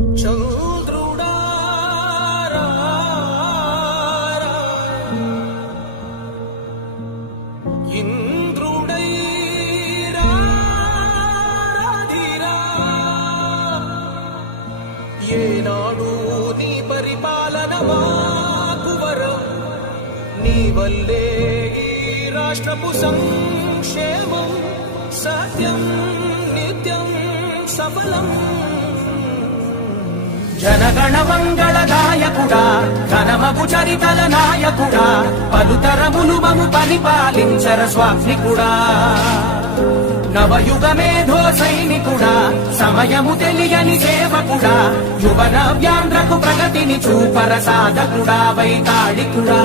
చంద్రుడా ఇంద్రుడై రాధిరా ఏనాడు నీ పరిపాలన మాకు వరం నీ వల్లే ఈ రాష్ట్రపు సంక్షేమం సత్యం నిత్యం సఫలం జనగణ మంగళదాయకుడా ఘనమగు చరితల నాయకుడా పలుతరములు మము పరిపాలించర స్వామికుడా నవయుగ మేధో సైనికుడా సమయము తెలియని సేవకుడా యువన వ్యాంధ్రకు ప్రగతిని చూపర సాధకుడా వైతాళికుడా